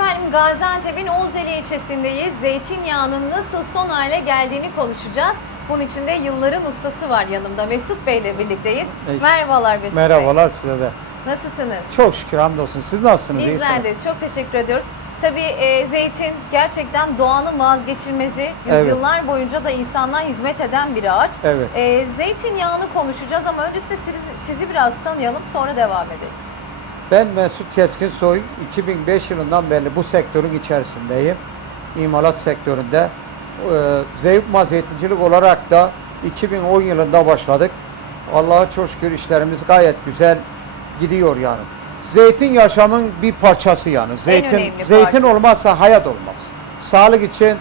Efendim Gaziantep'in Oğuzeli ilçesindeyiz. Zeytinyağının nasıl son hale geldiğini konuşacağız. Bunun için de yılların ustası var yanımda. Mesut Bey ile birlikteyiz. Evet. Merhabalar Mesut Bey. Merhabalar size de. Nasılsınız? Çok şükür hamdolsun. Siz nasılsınız? Bizler İyisiniz? de çok teşekkür ediyoruz. Tabii e, zeytin gerçekten doğanın vazgeçilmezi. Evet. Yüzyıllar boyunca da insanlığa hizmet eden bir ağaç. Evet. E, zeytinyağını konuşacağız ama öncesinde sizi, sizi biraz tanıyalım sonra devam edelim. Ben Mesut Keskinsoy. 2005 yılından beri bu sektörün içerisindeyim. İmalat sektöründe. Ee, Zeyukma zeytincilik olarak da 2010 yılında başladık. Allah'a çok şükür işlerimiz gayet güzel gidiyor yani. Zeytin yaşamın bir parçası yani. Zeytin zeytin parçası. olmazsa hayat olmaz. Sağlık için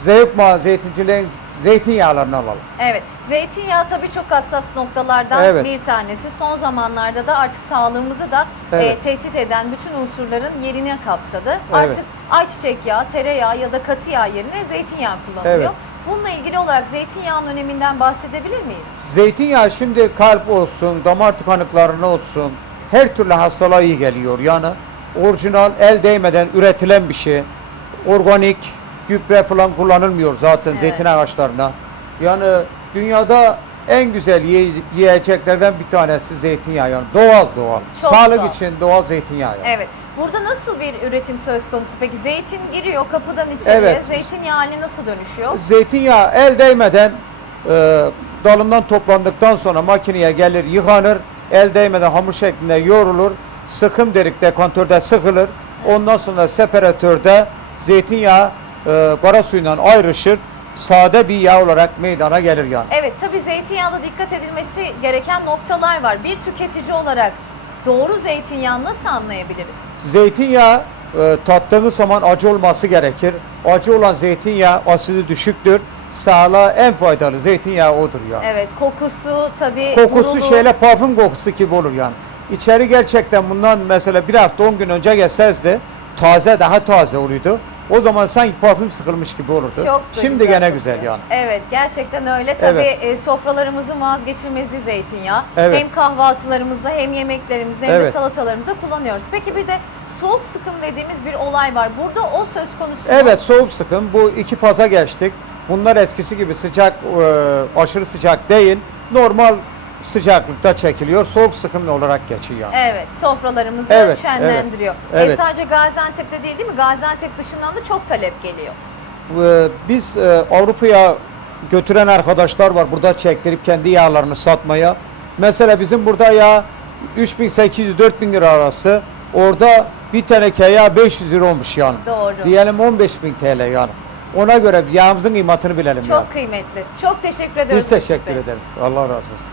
Zeyukma zeytinciliğin zeytinyağlarını alalım. Evet, zeytinyağı tabii çok hassas noktalardan Evet. bir tanesi. Son zamanlarda da artık sağlığımızı da Evet. e, tehdit eden bütün unsurların yerine kapsadı. Artık ayçiçek yağı, tereyağı ya da katı yağ yerine zeytinyağı kullanılıyor. Evet. Bununla ilgili olarak zeytinyağının öneminden bahsedebilir miyiz? Zeytinyağı şimdi kalp olsun, damar tıkanıklarına olsun her türlü hastalığa iyi geliyor. Yani orijinal el değmeden üretilen bir şey. Organik gübre falan kullanılmıyor zaten Evet. zeytin ağaçlarına. Yani dünyada en güzel yiye- yiyeceklerden bir tanesi zeytinyağı. Yani doğal doğal. Çok Sağlık doğal. için doğal zeytinyağı. yani. Evet. Burada nasıl bir üretim söz konusu? Peki zeytin giriyor kapıdan içeriye. Evet. Zeytinyağı haline nasıl dönüşüyor? Zeytinyağı el değmeden e, dalından toplandıktan sonra makineye gelir yıkanır. El değmeden hamur şeklinde yoğrulur. Sıkım derik dekantörde sıkılır. Ondan sonra separatörde zeytinyağı e, kara suyundan ayrışır. Sade bir yağ olarak meydana gelir yani. Evet tabii zeytinyağında dikkat edilmesi gereken noktalar var. Bir tüketici olarak doğru zeytinyağını nasıl anlayabiliriz? Zeytinyağı e, tattığınız zaman acı olması gerekir. Acı olan zeytinyağı asidi düşüktür. Sağlığa en faydalı zeytinyağı odur yani. Evet kokusu tabii kokusu gurulu. şöyle parfüm kokusu gibi olur yani. İçeri gerçekten bundan mesela bir hafta 10 gün önce gelsezdi taze daha taze oluyordu. O zaman sanki parfüm sıkılmış gibi olurdu. Çok Şimdi güzel gene güzel yani. Evet gerçekten öyle. Tabii Evet. e, sofralarımızın vazgeçilmezi zeytinyağı. Evet. Hem kahvaltılarımızda hem yemeklerimizde hem de Evet. salatalarımızda kullanıyoruz. Peki bir de soğuk sıkım dediğimiz bir olay var. Burada o söz konusu? Evet soğuk sıkım bu iki faza geçtik. Bunlar eskisi gibi sıcak e, aşırı sıcak değil. Normal sıcaklıkta çekiliyor. Soğuk sıkım olarak geçiyor. Evet, sofralarımızı Evet, şenlendiriyor. evet, E, evet. sadece Gaziantep'te değil değil mi? Gaziantep dışından da çok talep geliyor. Ee, biz e, Avrupa'ya götüren arkadaşlar var burada çektirip kendi yağlarını satmaya. Mesela bizim burada yağ 3800-4000 lira arası. Orada bir teneke yağ 500 lira olmuş yani. Doğru. Diyelim 15000 TL yani. Ona göre yağımızın kıymetini bilelim Çok yani. kıymetli. Çok teşekkür ediyoruz. Biz teşekkür Bey. ederiz. Allah razı olsun.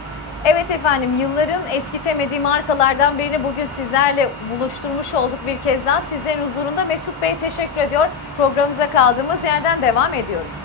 Evet efendim yılların eskitemediği markalardan birini bugün sizlerle buluşturmuş olduk bir kez daha. Sizlerin huzurunda Mesut Bey teşekkür ediyor. Programımıza kaldığımız yerden devam ediyoruz.